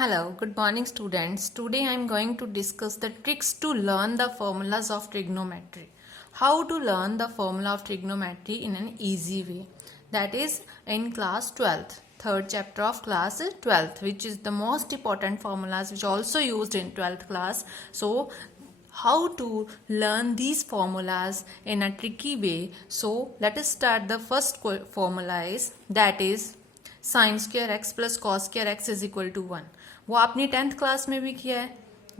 Hello, good morning students. Today I am going to discuss the tricks to learn the formulas of trigonometry. How to learn the formula of trigonometry in an easy way. That is in class 12th, third chapter of class 12th, which is the most important formulas which also used in 12th class. So how to learn these formulas in a tricky way. So let us start. The first formula is that is sin square x plus cos square x is equal to 1. वो आपने 10th class में भी किया है.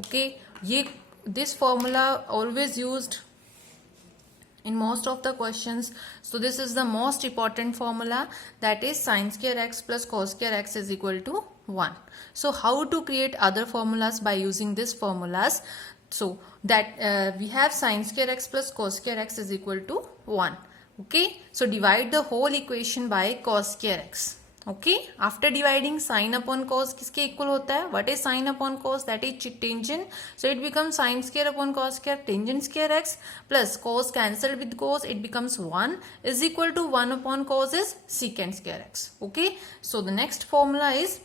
Okay, ये this formula always used in most of the questions. So this is the most important formula, that is sin square x plus cos square x is equal to 1. So how to create other formulas by using these formulas? So that we have sin square x plus cos square x is equal to 1. Okay, so divide the whole equation by cos square x. Okay, after dividing, sin upon cos किसके equal होता है? What is sin upon cos? That is tangent. So it becomes sin square upon cos square tangent square x plus cos cancelled with cos, it becomes 1 is equal to 1 upon cos is secant square x. Okay, so the next formula is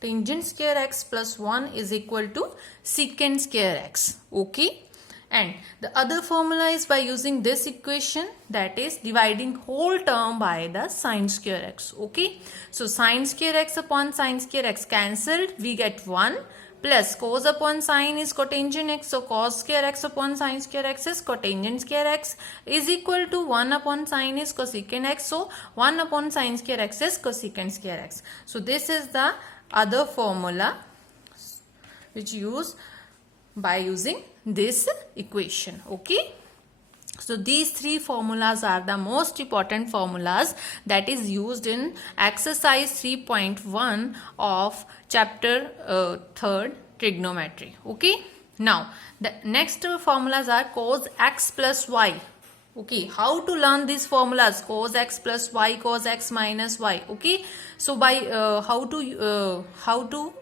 tangent square x plus 1 is equal to secant square x. Okay, and the other formula is by using this equation, that is dividing whole term by the sin square x. Okay, so sin square x upon sin square x cancelled, we get 1 plus cos upon sin is cotangent x, so cos square x upon sin square x is cotangent square x is equal to 1 upon sin is cosecant x, so 1 upon sin square x is cosecant square x. So this is the other formula which use by using this equation. Okay, so these three formulas are the most important formulas that is used in exercise 3.1 of chapter 3rd trigonometry. Okay, now the next formulas are cos x plus y. Okay, how to learn these formulas? Cos x plus y, cos x minus y. Okay, so by how to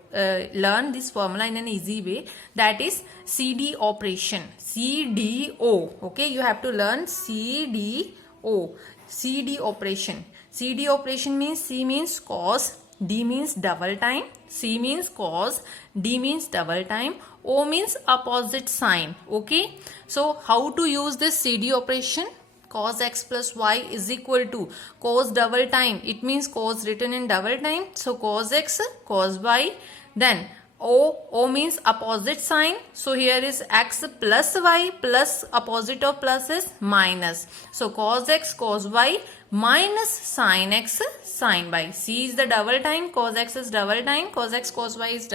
learn this formula in an easy way, that is CD operation, CDO. Okay, you have to learn CDO, CD operation. CD operation means C means cos, D means double time, C means cos, D means double time, O means opposite sign. Okay, so how to use this CD operation? Cos x plus y is equal to cos double time, it means cos written in double time, so cos x cos y, then O means opposite sign, so here is x plus y plus opposite of plus is minus, so cos x cos y minus sin x sin y. C is the double time, cos x is double time, cos x cos y is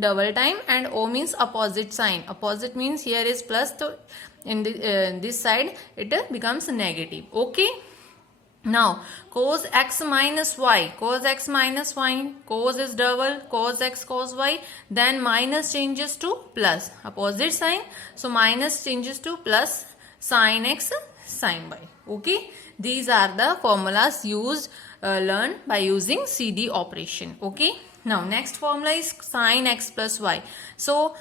double time, and O means opposite sign. Opposite means here is plus, so in this side it becomes negative. Okay, now cos x minus y, cos x minus y, cos is double, cos x cos y, then minus changes to plus, opposite sign, so minus changes to plus, sin x sin y. Okay, these are the formulas used learned by using CD operation. Okay, now next formula is sin x plus y. So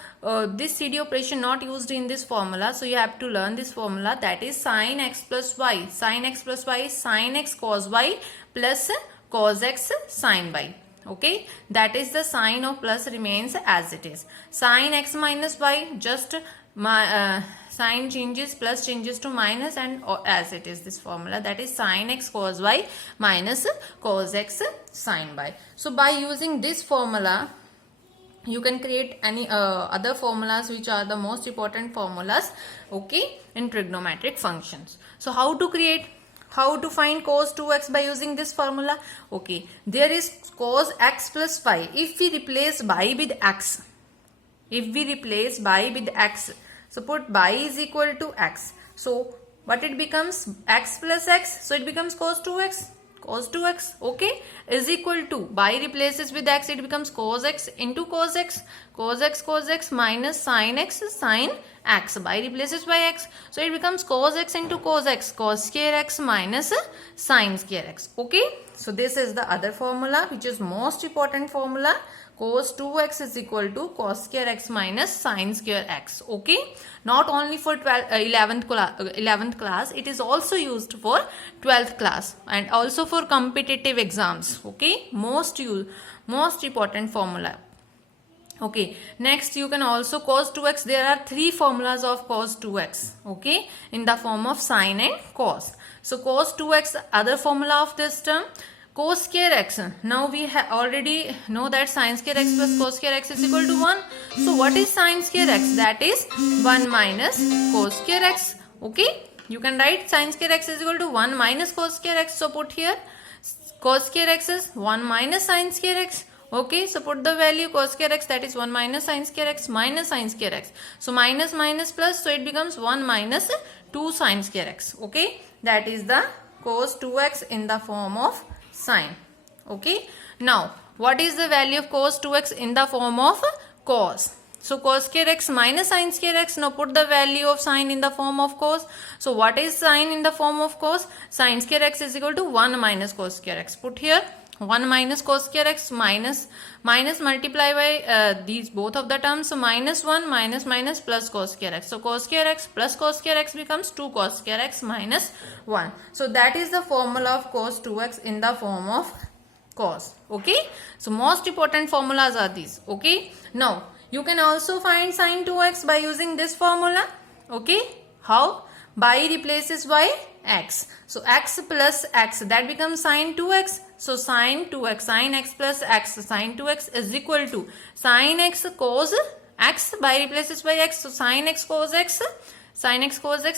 this CD operation not used in this formula, so you have to learn this formula, that is sin x plus y. Sin x plus y is sin x cos y plus cos x sin y. Okay, that is the sign of plus remains as it is. Sin x minus y, just sign changes, plus changes to minus, and as it is this formula, that is sin x cos y minus cos x sin y. So by using this formula you can create any other formulas which are the most important formulas, okay, in trigonometric functions. So how to create, how to find cos 2x by using this formula? Okay, there is cos x plus y. If we replace y with x, so put y is equal to x, so what it becomes? X plus x, so it becomes cos 2x. Cos 2x, okay, is equal to, y replaces with x, it becomes cos x into cos x, cos x minus sin x sin x, y replaces by x, so it becomes cos x into cos x, cos square x minus sin square x. Okay, so this is the other formula which is most important formula. Cos 2x is equal to cos square x minus sin square x. Okay, not only for 11th class, it is also used for 12th class and also for competitive exams. Okay, most important formula. Okay, next you can also cos 2x. There are three formulas of cos 2x, okay, in the form of sine and cos. So cos 2x, other formula of this term, cos square x. Now we already know that sine square x plus cos square x is equal to 1. So what is sine square x? That is 1 minus cos square x, okay. You can write sine square x is equal to 1 minus cos square x. So put here cos square x is 1 minus sine square x. Okay, so put the value cos square x, that is 1 minus sine square x minus sine square x. So minus minus plus, so it becomes 1 minus 2 sine square x. Okay, that is the cos 2x in the form of sine. Okay, now what is the value of cos 2x in the form of cos? So cos square x minus sine square x. Now put the value of sine in the form of cos. So what is sine in the form of cos? Sine square x is equal to 1 minus cos square x. Put here 1 minus cos square x minus multiply by these both of the terms. So minus 1 minus minus plus cos square x. So cos square x plus cos square x becomes 2 cos square x minus 1. So that is the formula of cos 2x in the form of cos. Okay. So most important formulas are these. Okay. Now you can also find sine 2x by using this formula. Okay. How? By replaces by x. So x plus x, that becomes sine 2x. So sine 2x, sine x plus x, sine 2x is equal to sine x cos x by replaces by x. So sine x cos x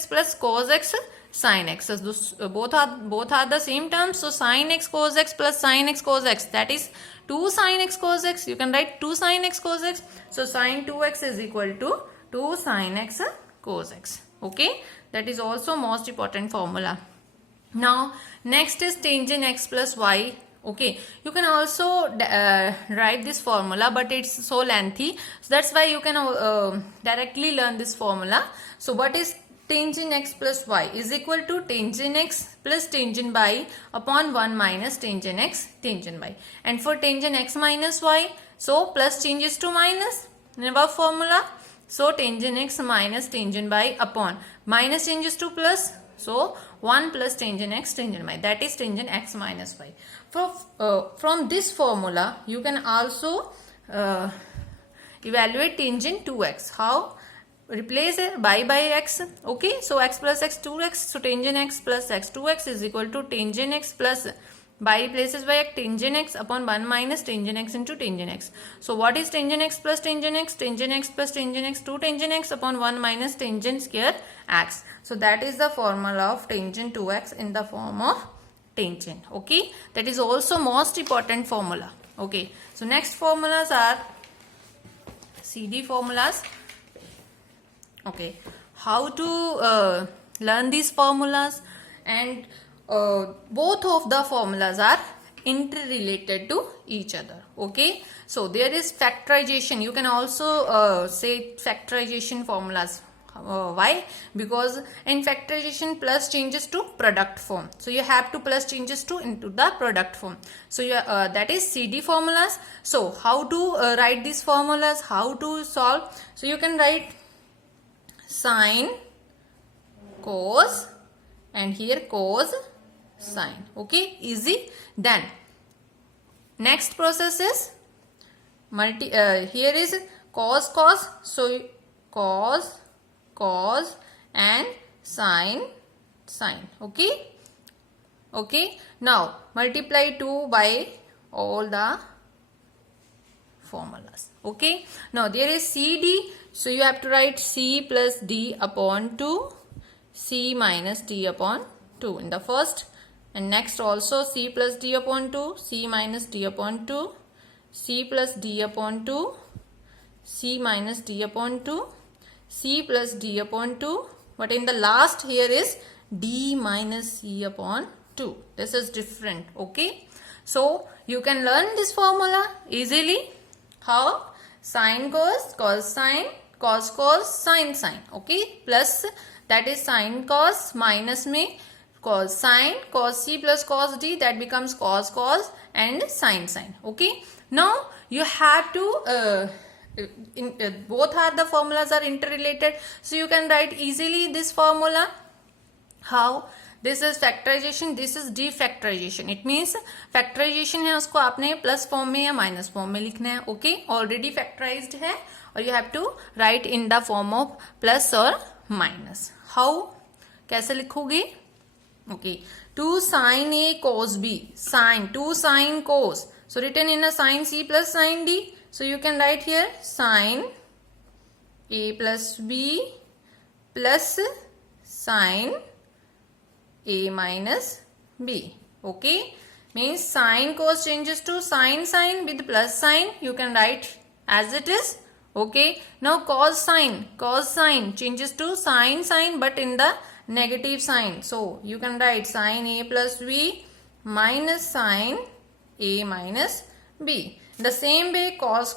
plus cos x sine x. So those, both are the same terms. So sine x cos x plus sine x cos x, that is 2 sine x cos x. You can write 2 sine x cos x. So sine 2x is equal to 2 sine x cos x. Okay, that is also most important formula. Now next is tangent x plus y. Okay, you can also write this formula, but it's so lengthy, so that's why you can directly learn this formula. So what is tangent x plus y is equal to tangent x plus tangent y upon 1 minus tangent x tangent y. And for tangent x minus y, so plus changes to minus in above formula. So tangent x minus tangent y upon minus changes to plus. So 1 plus tangent x tangent y, that is tangent x minus y. From this formula you can also evaluate tangent 2x. How? Replace by x. Okay, so x plus x 2x. So tangent x plus x 2x is equal to tangent x plus by replaces by x tangent x upon 1 minus tangent x into tangent x. So what is tangent x plus tangent x? Tangent x plus tangent x 2 tangent x upon 1 minus tangent square x. So that is the formula of tangent 2x in the form of tangent. Okay, that is also most important formula. Okay, so next formulas are CD formulas. Okay, how to learn these formulas? And both of the formulas are interrelated to each other. Okay, so there is factorization. You can also say factorization formulas. Why? Because in factorization plus changes to product form, so you have to plus changes to into the product form. So that is CD formulas. So how to write these formulas, how to solve? So you can write sine cos and here cos sine. Okay, easy. Then next process is here is cos, so cos and sine. Okay, now multiply 2 by all the formulas. Okay, now there is CD, so you have to write C plus D upon 2, C minus D upon 2 in the first, and next also C plus D upon 2, C minus D upon 2, C plus D upon 2, C minus D upon 2, C plus D upon 2, but in the last here is D minus C upon 2. This is different. Okay, so you can learn this formula easily. How? Sine cos sine, cos sine. Okay, plus that is sine cos minus में cos sine, cos C plus cos D, that becomes cos and sine. Okay, now you have to both are the formulas are interrelated, so you can write easily this formula. How? This is factorisation, this is defactorisation. It means factorisation है उसको आपने plus form में या minus form में लिखना है. Okay, already factorised है और you have to write in the form of plus और माइनस. हाउ, कैसे लिखोगे? Okay, 2 sin A cos B, sin 2 sin cos, so written in a sin C plus sin D, so you can write here sin A plus B plus sin A minus B. Okay, means sin cos changes to sin sin with plus sign, you can write as it is. Okay, now cos sin changes to sin sin but in the negative sign, so you can write sin A plus B minus sin A minus B. The same way cos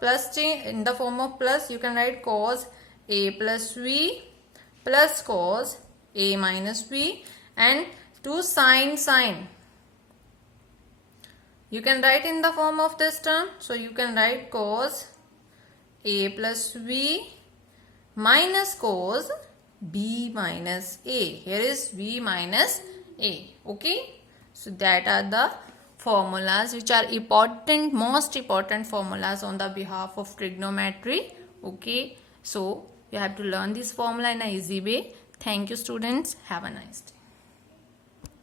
plus change in the form of plus, you can write cos A plus B plus cos A minus B, and to sin you can write in the form of this term, so you can write cos A plus B minus cos B minus A. Here is B minus A. Okay, so that are the formulas which are important, most important formulas on the behalf of trigonometry. Okay, so you have to learn this formula in an easy way. Thank you students, have a nice day.